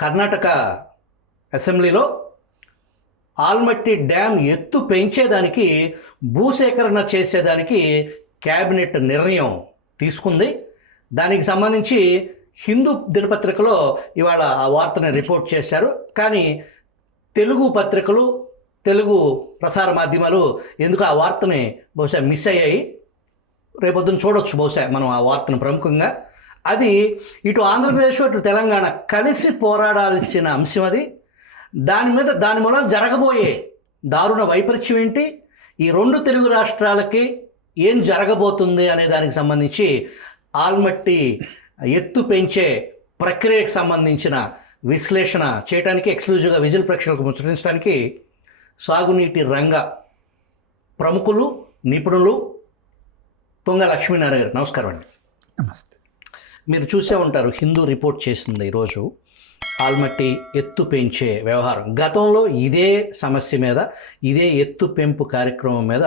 కర్ణాటక అసెంబ్లీలో ఆల్మట్టి డ్యామ్ ఎత్తు పెంచేదానికి భూసేకరణ చేసేదానికి క్యాబినెట్ నిర్ణయం తీసుకుంది. దానికి సంబంధించి హిందూ దినపత్రికలో ఇవాళ ఆ వార్తని రిపోర్ట్ చేశారు. కానీ తెలుగు పత్రికలు, తెలుగు ప్రసార మాధ్యమాలు ఎందుకు ఆ వార్తని బహుశా మిస్ అయ్యాయి. రేపొద్దున చూడొచ్చు బహుశా మనం ఆ వార్తను ప్రముఖంగా. అది ఇటు ఆంధ్రప్రదేశ్ ఇటు తెలంగాణ కలిసి పోరాడాల్సిన అంశం. అది దాని మూలం జరగబోయే దారుణ వైపరీత్యం ఏంటి, ఈ రెండు తెలుగు రాష్ట్రాలకి ఏం జరగబోతుంది అనే దానికి సంబంధించి ఆల్మట్టి ఎత్తు పెంచే ప్రక్రియకు సంబంధించిన విశ్లేషణ చేయడానికి ఎక్స్క్లూజివ్గా విజిల్ ప్రేక్షకులకు ముచ్చటించడానికి సాగునీటి రంగ ప్రముఖులు, నిపుణులు తుంగ లక్ష్మీనారాయణ గారు, నమస్కారం అండి. నమస్తే. మీరు చూసే ఉంటారు, హిందూ రిపోర్ట్ చేసింది ఈరోజు ఆల్మట్టి ఎత్తు పెంచే వ్యవహారం. గతంలో ఇదే సమస్య మీద, ఇదే ఎత్తు పెంపు కార్యక్రమం మీద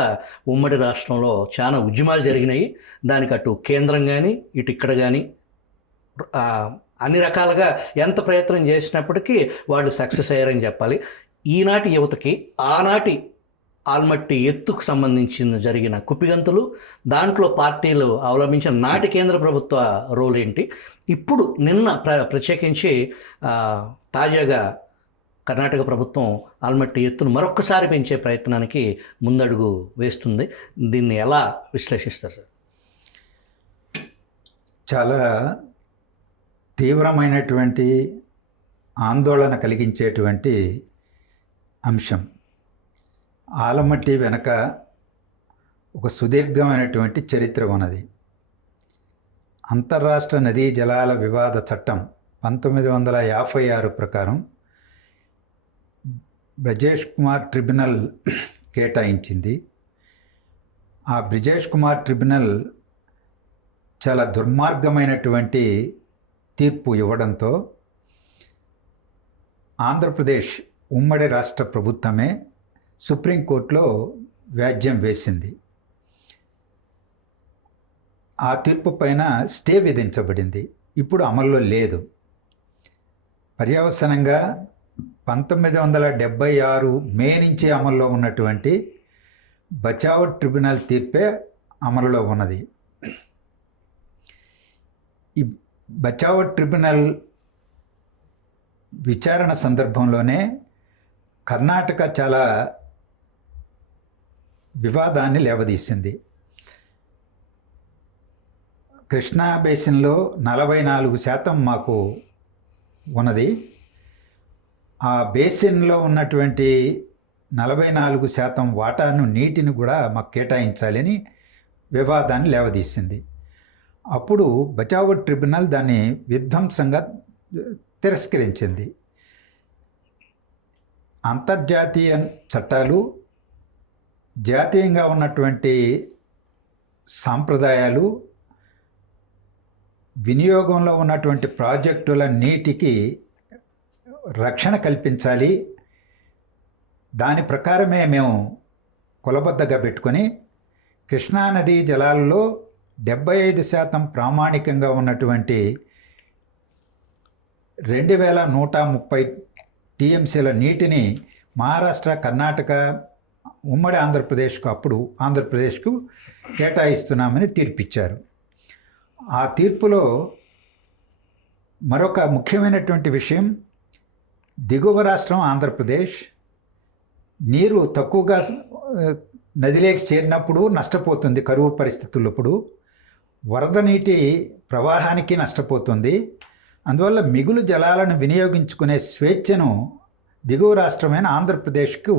ఉమ్మడి రాష్ట్రంలో చాలా ఉద్యమాలు జరిగినాయి. దానికి అటు కేంద్రం కానీ ఇటు ఇక్కడ కానీ అన్ని రకాలుగా ఎంత ప్రయత్నం చేసినప్పటికీ వాళ్ళు సక్సెస్ అయ్యారని చెప్పాలి. ఈనాటి యువతకి ఆనాటి ఆల్మట్టి ఎత్తుకు సంబంధించిన జరిగిన కుప్పిగంతులు, దాంట్లో పార్టీలు అవలంబించిన నాటి కేంద్ర ప్రభుత్వ రోల్ ఏంటి, ఇప్పుడు నిన్న ప్రత్యేకించి తాజాగా కర్ణాటక ప్రభుత్వం ఆల్మట్టి ఎత్తును మరొక్కసారి పెంచే ప్రయత్నానికి ముందడుగు వేస్తుంది. దీన్ని ఎలా విశ్లేషిస్తారు సార్? చాలా తీవ్రమైనటువంటి ఆందోళన కలిగించేటువంటి అంశం. ఆలమట్టి వెనక ఒక సుదీర్ఘమైనటువంటి చరిత్ర ఉన్నది. అంతర్రాష్ట్ర నదీ జలాల వివాద చట్టం 1956 ప్రకారం బ్రజేష్ కుమార్ ట్రిబ్యునల్ కేటాయించింది. ఆ బ్రిజేష్ కుమార్ ట్రిబ్యునల్ చాలా దుర్మార్గమైనటువంటి తీర్పు ఇవ్వడంతో ఆంధ్రప్రదేశ్ ఉమ్మడి రాష్ట్ర ప్రభుత్వమే సుప్రీంకోర్టులో వ్యాజ్యం వేసింది. ఆ తీర్పు పైన స్టే విధించబడింది. ఇప్పుడు అమల్లో లేదు. పర్యవసానంగా 1976 మే నుంచి అమల్లో ఉన్నటువంటి బచావ్ ట్రిబ్యునల్ తీర్పే అమలులో ఉన్నది. ఈ బచావ్ ట్రిబ్యునల్ విచారణ సందర్భంలోనే కర్ణాటక చాలా వివాదాన్ని లేవదీసింది. కృష్ణా బేసిన్లో 44% మాకు ఉన్నది. ఆ బేసిన్లో ఉన్నటువంటి 44% వాటాను, నీటిని కూడా మాకు కేటాయించాలని వివాదాన్ని లేవదీసింది. అప్పుడు బచావ్ ట్రిబ్యునల్ దాన్ని విధ్వంసంగా తిరస్కరించింది. అంతర్జాతీయ చట్టాలు, జాతీయంగా ఉన్నటువంటి సాంప్రదాయాలు, వినియోగంలో ఉన్నటువంటి ప్రాజెక్టుల నీటికి రక్షణ కల్పించాలి. దాని ప్రకారమే మేము కొలబద్దగా పెట్టుకొని కృష్ణానదీ జలాల్లో 75% ప్రామాణికంగా ఉన్నటువంటి 2130 టీఎంసీల నీటిని మహారాష్ట్ర, కర్ణాటక, ఉమ్మడి ఆంధ్రప్రదేశ్కు, అప్పుడు ఆంధ్రప్రదేశ్కు కేటాయిస్తున్నామని తీర్పిచ్చారు. ఆ తీర్పులో మరొక ముఖ్యమైనటువంటి విషయం, దిగువ రాష్ట్రం ఆంధ్రప్రదేశ్ నీరు తక్కువగా నదిలోకి చేరినప్పుడు నష్టపోతుంది, కరువు పరిస్థితులప్పుడు వరద నీటి ప్రవాహానికి నష్టపోతుంది. అందువల్ల మిగులు జలాలను వినియోగించుకునే స్వేచ్ఛను దిగువ రాష్ట్రమైన ఆంధ్రప్రదేశ్కు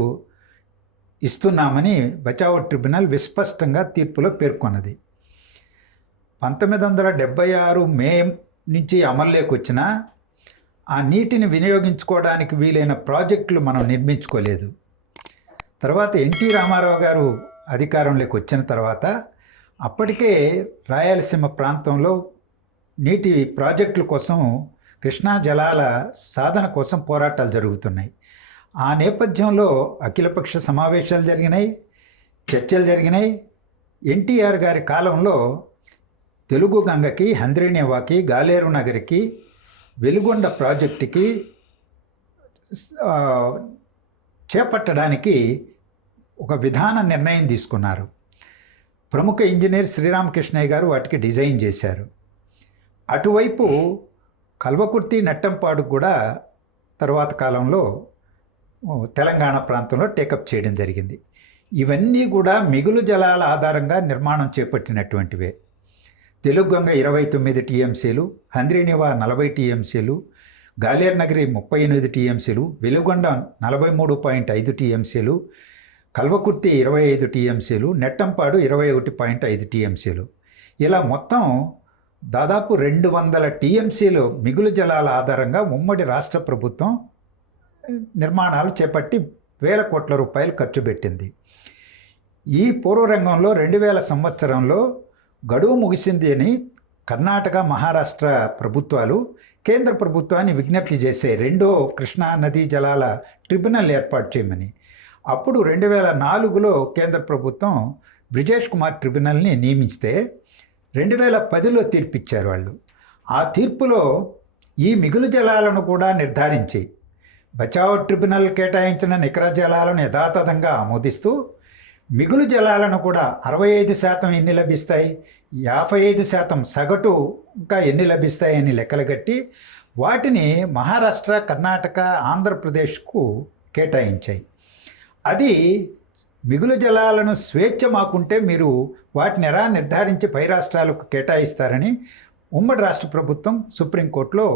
ఇస్తున్నామని బచావ్ ట్రిబ్యునల్ విస్పష్టంగా తీర్పులో పేర్కొన్నది. 1976 మే నుంచి అమల్లోకి వచ్చిన ఆ నీటిని వినియోగించుకోవడానికి వీలైన ప్రాజెక్టులు మనం నిర్మించుకోలేదు. తర్వాత ఎన్టీ రామారావు గారు అధికారంలోకి వచ్చిన తర్వాత అప్పటికే రాయలసీమ ప్రాంతంలో నీటి ప్రాజెక్టుల కోసం, కృష్ణా జలాల సాధన కోసం పోరాటాలు జరుగుతున్నాయి. ఆ నేపథ్యంలో అఖిలపక్ష సమావేశాలు జరిగినాయి, చర్చలు జరిగినాయి. ఎన్టీఆర్ గారి కాలంలో తెలుగు గంగకి, హంద్రీనేవాకి, గాలేరు నగర్కి, వెలుగొండ ప్రాజెక్టుకి ఆ, చేపట్టడానికి ఒక విధాన నిర్ణయం తీసుకున్నారు. ప్రముఖ ఇంజనీర్ శ్రీరామకృష్ణయ్య గారు వాటికి డిజైన్ చేశారు. అటువైపు కల్వకుర్తి నెట్టంపాడు కూడా తర్వాత కాలంలో తెలంగాణ ప్రాంతంలో టేకప్ చేయడం జరిగింది. ఇవన్నీ కూడా మిగులు జలాల ఆధారంగా నిర్మాణం చేపట్టినటువంటివే. తెలుగుగంగ 29 టీఎంసీలు, హంద్రీనివా 40 టీఎంసీలు, గాలేరు నగరి 38 టీఎంసీలు, వెలుగొండ 43.5 టీఎంసీలు, కల్వకుర్తి 25 టీఎంసీలు, నెట్టంపాడు 21.5 టీఎంసీలు. ఇలా మొత్తం దాదాపు 200 టీఎంసీలు మిగులు జలాల ఆధారంగా ఉమ్మడి రాష్ట్ర ప్రభుత్వం నిర్మాణాలు చేపట్టి వేల కోట్ల రూపాయలు ఖర్చు పెట్టింది. ఈ పూర్వరంగంలో 2000 సంవత్సరంలో గడువు ముగిసింది అని కర్ణాటక, మహారాష్ట్ర ప్రభుత్వాలు కేంద్ర ప్రభుత్వాన్ని విజ్ఞప్తి చేసే రెండో కృష్ణా నదీ జలాల ట్రిబ్యునల్ ఏర్పాటు చేయమని. అప్పుడు 2004లో కేంద్ర ప్రభుత్వం బ్రిజేష్ కుమార్ ట్రిబ్యునల్ని నియమిస్తే 2010లో తీర్పిచ్చారు వాళ్ళు. ఆ తీర్పులో ఈ మిగులు జలాలను కూడా నిర్ధారించి బచావ్ ట్రిబ్యునల్ కేటాయించిన నికర జలాలను యథాతథంగా ఆమోదిస్తూ మిగులు జలాలను కూడా 65% ఎన్ని లభిస్తాయి, 55% సగటు ఇంకా ఎన్ని లభిస్తాయి అని లెక్కలు కట్టి వాటిని మహారాష్ట్ర, కర్ణాటక, ఆంధ్రప్రదేశ్కు కేటాయించాయి. అది మిగులు జలాలను స్వేచ్ఛ మాకుంటే మీరు వాటిని ఎలా నిర్ధారించి పై రాష్ట్రాలకు కేటాయిస్తారని ఉమ్మడి రాష్ట్ర ప్రభుత్వం సుప్రీంకోర్టులో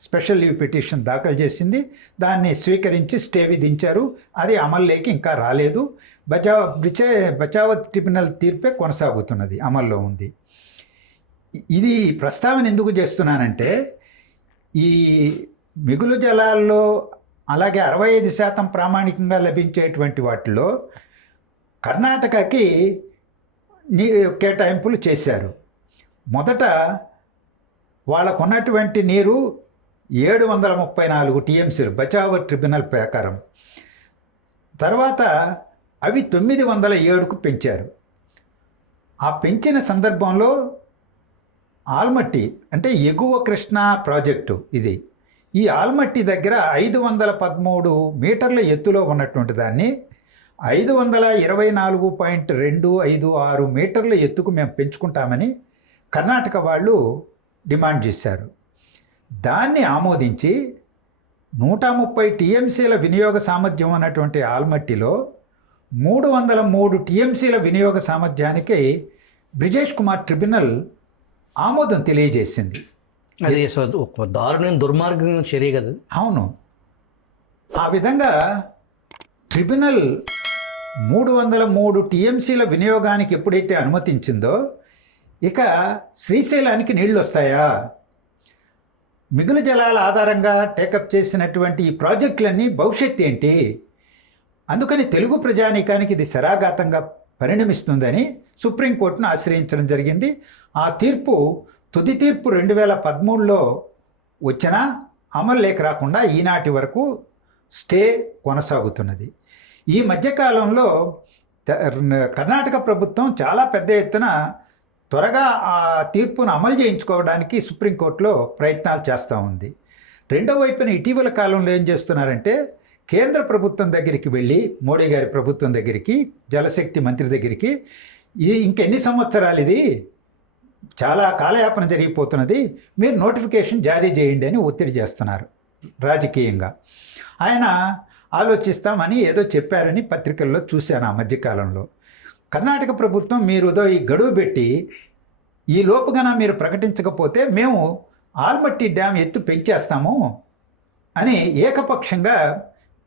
స్పెషల్ లీవ్ పిటిషన్ దాఖలు చేసింది. దాన్ని స్వీకరించి స్టే విధించారు. అది అమల్లోకి ఇంకా రాలేదు. బచావత్ ట్రిబ్యునల్ తీర్పే కొనసాగుతున్నది, అమల్లో ఉంది. ఇది ప్రస్తావన ఎందుకు చేస్తున్నానంటే ఈ మిగులు జలాల్లో అలాగే 65% ప్రామాణికంగా లభించేటువంటి వాటిలో కర్ణాటకకి కేటాయింపులు చేశారు. మొదట వాళ్ళకున్నటువంటి నీరు 734 టీఎంసీలు బచావత్ ట్రిబ్యునల్ ప్రకారం. తర్వాత అవి 907కు పెంచారు. ఆ పెంచిన సందర్భంలో ఆల్మట్టి అంటే ఎగువ కృష్ణా ప్రాజెక్టు ఇది. ఈ ఆల్మట్టి దగ్గర 513 మీటర్ల ఎత్తులో ఉన్నటువంటి దాన్ని 524.256 మీటర్ల ఎత్తుకు మేము పెంచుకుంటామని కర్ణాటక వాళ్ళు డిమాండ్ చేశారు. దాన్ని ఆమోదించి 130 టీఎంసీల వినియోగ సామర్థ్యం ఉన్నటువంటి ఆల్మట్టిలో 303 టీఎంసీల వినియోగ సామర్థ్యానికి బ్రిజేష్ కుమార్ ట్రిబ్యునల్ ఆమోదం తెలియజేసింది. అది అసలు ఒక దారుణమైన దుర్మార్గం చర్య కదా. అవును. ఆ విధంగా ట్రిబ్యునల్ 303 టీఎంసీల వినియోగానికి ఎప్పుడైతే అనుమతించిందో ఇక శ్రీశైలానికి నీళ్ళు వస్తాయా? మిగులు జలాల ఆధారంగా టేకప్ చేసినటువంటి ఈ ప్రాజెక్టులన్నీ భవిష్యత్తు ఏంటి? అందుకని తెలుగు ప్రజానీకానికి ఇది శరాఘాతంగా పరిణమిస్తుందని సుప్రీంకోర్టును ఆశ్రయించడం జరిగింది. ఆ తీర్పు తుది తీర్పు 2013లో వచ్చినా అమలు లేక రాకుండా ఈనాటి వరకు స్టే కొనసాగుతున్నది. ఈ మధ్యకాలంలో కర్ణాటక ప్రభుత్వం చాలా పెద్ద ఎత్తున త్వరగా ఆ తీర్పును అమలు చేయించుకోవడానికి సుప్రీంకోర్టులో ప్రయత్నాలు చేస్తూ ఉంది. రెండో వైపున ఇటీవల కాలంలో ఏం చేస్తున్నారంటే కేంద్ర ప్రభుత్వం దగ్గరికి వెళ్ళి మోడీ గారి ప్రభుత్వం దగ్గరికి, జలశక్తి మంత్రి దగ్గరికి ఇది ఇంకెన్ని సంవత్సరాలు, ఇది చాలా కాలయాపన జరిగిపోతున్నది, మీరు నోటిఫికేషన్ జారీ చేయండి అని ఒత్తిడి చేస్తున్నారు రాజకీయంగా. ఆయన ఆలోచిస్తామని ఏదో చెప్పారని పత్రికల్లో చూశాను ఆ మధ్యకాలంలో. కర్ణాటక ప్రభుత్వం మీరు ఈ గడువు పెట్టి ఈ లోపుగాన మీరు ప్రకటించకపోతే మేము ఆల్మట్టి డ్యామ్ ఎత్తు పెంచేస్తాము అని ఏకపక్షంగా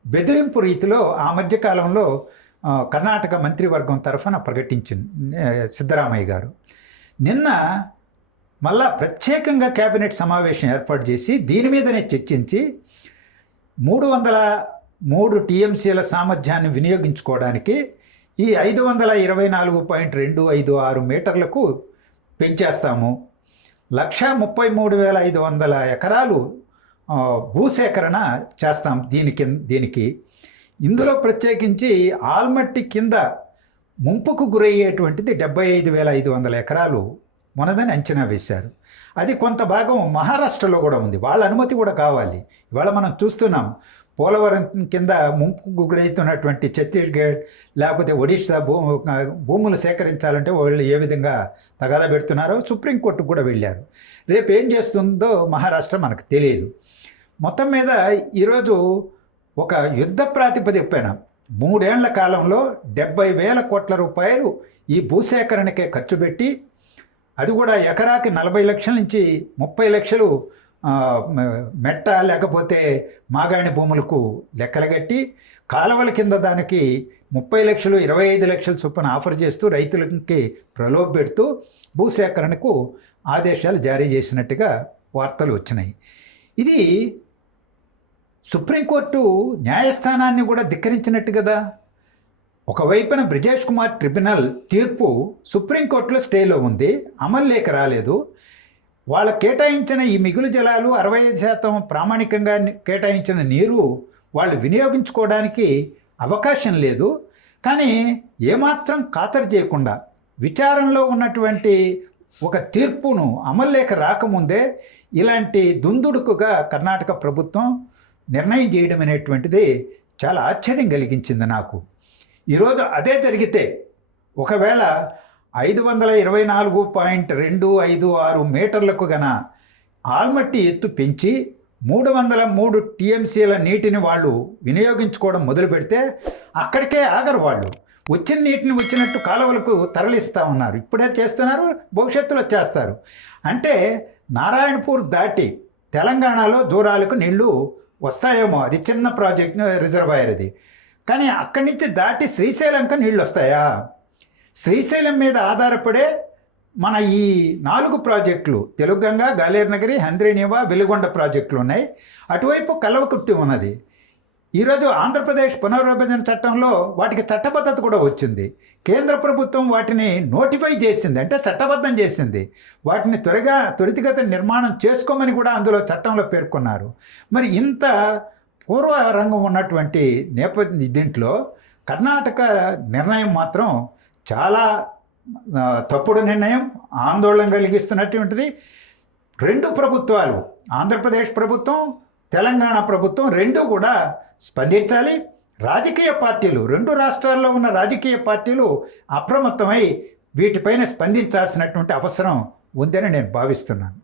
బెదిరింపు రీతిలో ఆ మధ్యకాలంలో కర్ణాటక మంత్రివర్గం తరఫున ప్రకటించింది సిద్ధరామయ్య గారు. నిన్న మళ్ళా ప్రత్యేకంగా కేబినెట్ సమావేశం ఏర్పాటు చేసి దీని మీదనే చర్చించి 303 టీఎంసీల సామర్థ్యాన్ని వినియోగించుకోవడానికి ఈ 524.256 మీటర్లకు పెంచేస్తాము, 133,500 ఎకరాలు భూసేకరణ చేస్తాం దీనికి. ఇందులో ప్రత్యేకించి ఆల్మట్టి కింద ముంపుకు గురయ్యేటువంటిది 75,500 ఎకరాలు ఉన్నదని అంచనా వేశారు. అది కొంత భాగం మహారాష్ట్రలో కూడా ఉంది, వాళ్ళ అనుమతి కూడా కావాలి. ఇవాళ మనం చూస్తున్నాం పోలవరం కింద ముంపుకు గురవుతున్నటువంటి ఛత్తీస్గఢ్ లేకపోతే ఒడిశా భూములు సేకరించాలంటే వాళ్ళు ఏ విధంగా తగాదా పెడుతున్నారో సుప్రీంకోర్టుకు కూడా వెళ్ళారు. రేపు ఏం చేస్తుందో మహారాష్ట్ర మనకు తెలియదు. మొత్తం మీద ఈరోజు ఒక యుద్ధ ప్రాతిపదిక పైన 3 ఏళ్ల కాలంలో 70,000 కోట్ల రూపాయలు ఈ భూసేకరణకే ఖర్చు పెట్టి, అది కూడా ఎకరాకి 40 లక్షల నుంచి 30 లక్షలు మెట్ట లేకపోతే మాగాణి భూములకు లెక్కలగట్టి, కాలువల కింద దానికి 30 లక్షలు 25 లక్షల చొప్పున ఆఫర్ చేస్తూ రైతులకి ప్రలోభ పెడుతూ భూసేకరణకు ఆదేశాలు జారీ చేసినట్టుగా వార్తలు వచ్చినాయి. ఇది సుప్రీంకోర్టు న్యాయస్థానాన్ని కూడా ధిక్కరించినట్టు కదా. ఒకవైపున బ్రిజేష్ కుమార్ ట్రిబ్యునల్ తీర్పు సుప్రీంకోర్టులో స్టేలో ఉంది, అమలు లేక రాలేదు. వాళ్ళ కేటాయించిన ఈ మిగులు జలాలు 65% ప్రామాణికంగా కేటాయించిన నీరు వాళ్ళు వినియోగించుకోవడానికి అవకాశం లేదు. కానీ ఏమాత్రం ఖాతరు చేయకుండా విచారణలో ఉన్నటువంటి ఒక తీర్పును అమలు లేక రాకముందే ఇలాంటి దుందుడుకుగా కర్ణాటక ప్రభుత్వం నిర్ణయం చేయడం అనేటువంటిది చాలా ఆశ్చర్యం కలిగించింది నాకు. ఈరోజు అదే జరిగితే ఒకవేళ 524.256 మీటర్లకు గన ఆల్మట్టి ఎత్తు పెంచి 303 టీఎంసీల నీటిని వాళ్ళు వినియోగించుకోవడం మొదలు పెడితే అక్కడికే ఆగరు. వాళ్ళు వచ్చిన నీటిని వచ్చినట్టు కాలువలకు తరలిస్తూ ఉన్నారు. ఇప్పుడే చేస్తున్నారు, భవిష్యత్తులో చేస్తారు. అంటే నారాయణపూర్ దాటి తెలంగాణలో జూరాలకు నీళ్లు వస్తాయేమో, అది చిన్న ప్రాజెక్ట్ రిజర్వాయర్ అది. కానీ అక్కడి నుంచి దాటి శ్రీశైలంకి నీళ్ళు వస్తాయా? శ్రీశైలం మీద ఆధారపడే మన ఈ 4 ప్రాజెక్టులు, తెలుగంగ, గాలేరునగరి, హంద్రీనివా, వెలుగొండ ప్రాజెక్టులు ఉన్నాయి. అటువైపు కల్వకుర్తి ఉన్నది. ఈరోజు ఆంధ్రప్రదేశ్ పునర్విభజన చట్టంలో వాటికి చట్టబద్ధత కూడా వచ్చింది. కేంద్ర ప్రభుత్వం వాటిని నోటిఫై చేసింది, అంటే చట్టబద్ధం చేసింది. వాటిని త్వరితగత నిర్మాణం చేసుకోమని కూడా అందులో చట్టంలో పేర్కొన్నారు. మరి ఇంత పూర్వరంగం ఉన్నటువంటి నేపథ్యం దీంట్లో కర్ణాటక నిర్ణయం మాత్రం చాలా తప్పుడు నిర్ణయం, ఆందోళన కలిగిస్తున్నటువంటిది. 2 ప్రభుత్వాలు, ఆంధ్రప్రదేశ్ ప్రభుత్వం, తెలంగాణ ప్రభుత్వం 2 కూడా స్పందించాలి. రాజకీయ పార్టీలు, 2 రాష్ట్రాల్లో ఉన్న రాజకీయ పార్టీలు అప్రమత్తమై వీటిపైన స్పందించాల్సినటువంటి అవసరం ఉందని నేను భావిస్తున్నాను.